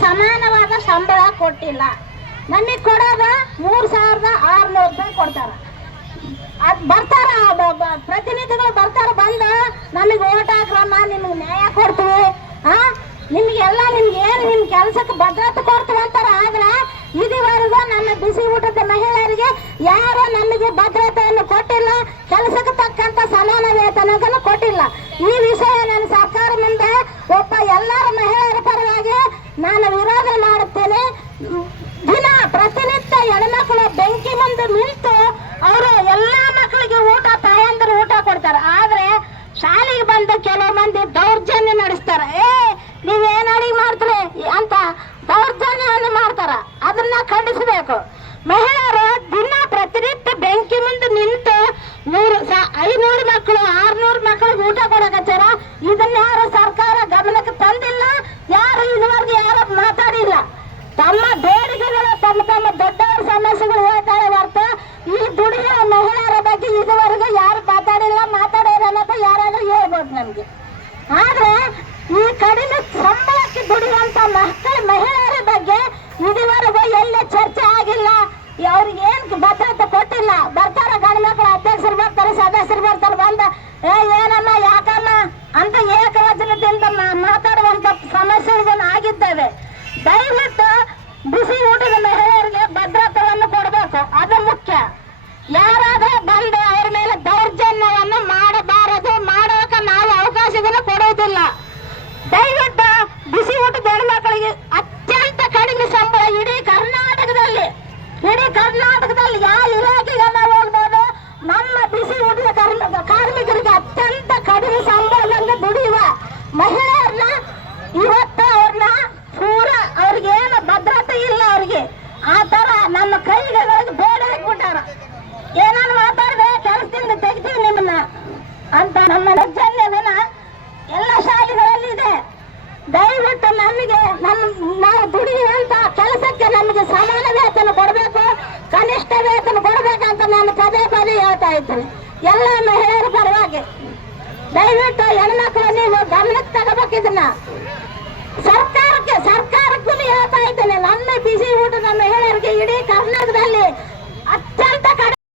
ಸಮಾನವಾದ ಸಂಬಳ ಕೊಟ್ಟಿಲ್ಲ. ನಮಗೆ ಕೊಡೋದ ಮೂರು ಸಾವಿರದ ಆರುನೂರು ರೂಪಾಯಿ ಕೊಡ್ತಾರ. ಅದ್ ಬರ್ತಾರ ಪ್ರತಿನಿಧಿಗಳು ಬರ್ತಾರ, ಬಂದು ನಮಗೆ ಓಟ ಹಾಕ್ರಮ್ಮ ನಿಮ್ಗೆ ನ್ಯಾಯ ಕೊಡ್ತೀವಿ. ಆ? ನಿಮ್ಗೆಲ್ಲ ನಿಮ್ಗೆ ಏನು ನಿಮ್ಮ ಕೆಲ್ಸಕ್ಕೆ ಭದ್ರತೆ ಕೊಡ್ತೀವಿ ಅಂತಾರ. ಆದ್ರೆ ಇದುವರೆಗೂ ನಮ್ಮ ಬಿಸಿ ಊಟದ ಮಹಿಳೆಯರಿಗೆ ಯಾರು ನಮಗೆ ಭದ್ರತೆಯನ್ನು ಕೊಟ್ಟಿಲ್ಲ. ಕೆಲಸಕ್ಕೆ ತಕ್ಕಂತ ಸಮಾನ ವೇತನಗಳನ್ನು ಕೊಟ್ಟಿಲ್ಲ. ಈ ವಿಷಯ ನನ್ನ ಸರ್ಕಾರ ಮುಂದೆ ಒಬ್ಬ ಎಲ್ಲರ ಮಹಿಳೆಯರ ಹೆಣ್ಮಕ್ಳು ಬೆಂಕಿ ಮುಂದೆ ನಿಂತು ಅವರು ಎಲ್ಲಾ ಮಕ್ಕಳಿಗೆ ಊಟ, ತಾಯಂದ್ರೆ ಊಟ ಕೊಡ್ತಾರೆ. ಆದ್ರೆ ಶಾಲೆಗೆ ಬಂದು ಕೆಲವು ಮಂದಿ ದೌರ್ಜನ್ಯ ನಡೆಸ್ತಾರ. ಏ ನೀವೇನ್ ಅಡಿಗೆ ಮಾಡ್ತೀರಿ? ಅಂತ ದೌರ್ಜನ್ಯವನ್ನು ಮಾಡ್ತಾರ. ಅದನ್ನ ಖಂಡಿಸಬೇಕು ಮಹಿಳೆಯರು ದಿನ ಪ್ರತಿನಿತ್ಯ ಬೆಂಕಿ ಮುಂದೆ ನಿಂತು ನೂರು ಸ- ಐನೂರು ಮಕ್ಕಳು ಆರ್ನೂರು ಮಕ್ಕಳಿಗೆ ಊಟ ಕೊಡಕತ್ತಾರ ಇದನ್ನ ಯಾರು ಸರ್ಕಾರ ಗಮನಕ್ಕೆ ತಂದಿಲ್ಲ ಯಾರು ಇದುವರೆಗೆ ಯಾರು ಮಾತಾಡಿಲ್ಲ ತಮ್ಮ ಬೇಡಿಕೆಗಳು ತಮ್ಮ ತಮ್ಮ ದೊಡ್ಡವರ ಸಮಸ್ಯೆಗಳು ಹೇಳ್ತಾರೆ ಹೊರತು ಈ ದುಡಿಯೋ ಮಹಿಳೆಯರ ಬಗ್ಗೆ ಇದುವರೆಗೂ ಯಾರು ಮಾತಾಡಿಲ್ಲ ಮಾತಾಡೋರು ಅನ್ನೋದು ಯಾರಾದ್ರೂ ಹೇಳ್ಬೋದು ನಮ್ಗೆ ಆದ್ರೆ ಈ ಕಡಿಮೆ ಸಂಬಳಕ್ಕೆ ದುಡಿಯುವಂತ ಮಕ್ಕಳ ಮಹಿಳೆಯರ ಬಗ್ಗೆ ಇದುವರೆಗೂ ಎಲ್ಲೇ ಚರ್ಚೆ ಆಗಿಲ್ಲ ಅವ್ರಿಗೆ ಏನ್ ಭದ್ರತೆ ಕೊಟ್ಟಿಲ್ಲ ಬರ್ತಾರ ಗಂಡು ಮಕ್ಕಳು ಅಧ್ಯಕ್ಷರು ಬರ್ತಾರೆ ಸದಸ್ಯರು ಬರ್ತಾರೆ ಬಂದ ಏ ಏನಮ್ಮ ಯಾಕಮ್ಮ ಅಂತ ಏಕವಚನದಿಂದ ಮಾ- ಮಾತಾಡುವಂತ ಸಮಸ್ಯೆಗಳು ಆಗಿದ್ದಾವೆ. ದಯವಿಟ್ಟು ಬಿಸಿ ಊಟದ ನಮ್ಮ ಕೈಗಳಿಗೆ ಬೇಡ ಹಾಕ್ಬಿಟ್ಟಾರ. ಏನಾದ್ರು ಮಾತಾಡ್ದೆ ಕೆಲಸದಿಂದ ತೆಗಿತೀವಿ ನಿಮ್ಮನ್ನ ಅಂತ ನಮ್ಮ ಲಜ್ಜನ್ಯದನ ಎಲ್ಲ ಶಾಲೆಗಳಲ್ಲಿ ಇದೆ. ದಯವಿಟ್ಟು ನಮಗೆ ನಮ್ಮ, ನಾವು ದುಡಿಯುವಂತ ಕೆಲಸಕ್ಕೆ ನಮಗೆ ಸಮಾನ ವೇತನ ಕೊಡಬೇಕು, ಕನಿಷ್ಠ ವೇತನ ಕೊಡಬೇಕಂತ ನಾನು ಪದೇ ಪದೇ ಹೇಳ್ತಾ ಇದ್ದೇನೆ. ಎಲ್ಲ ಮಹಿಳೆಯರ ಪರವಾಗಿ ದಯವಿಟ್ಟು ಹೆಣ್ಮಕ್ಳು ನೀವು ಗಮನಕ್ಕೆ ತಗೋಬೇಕು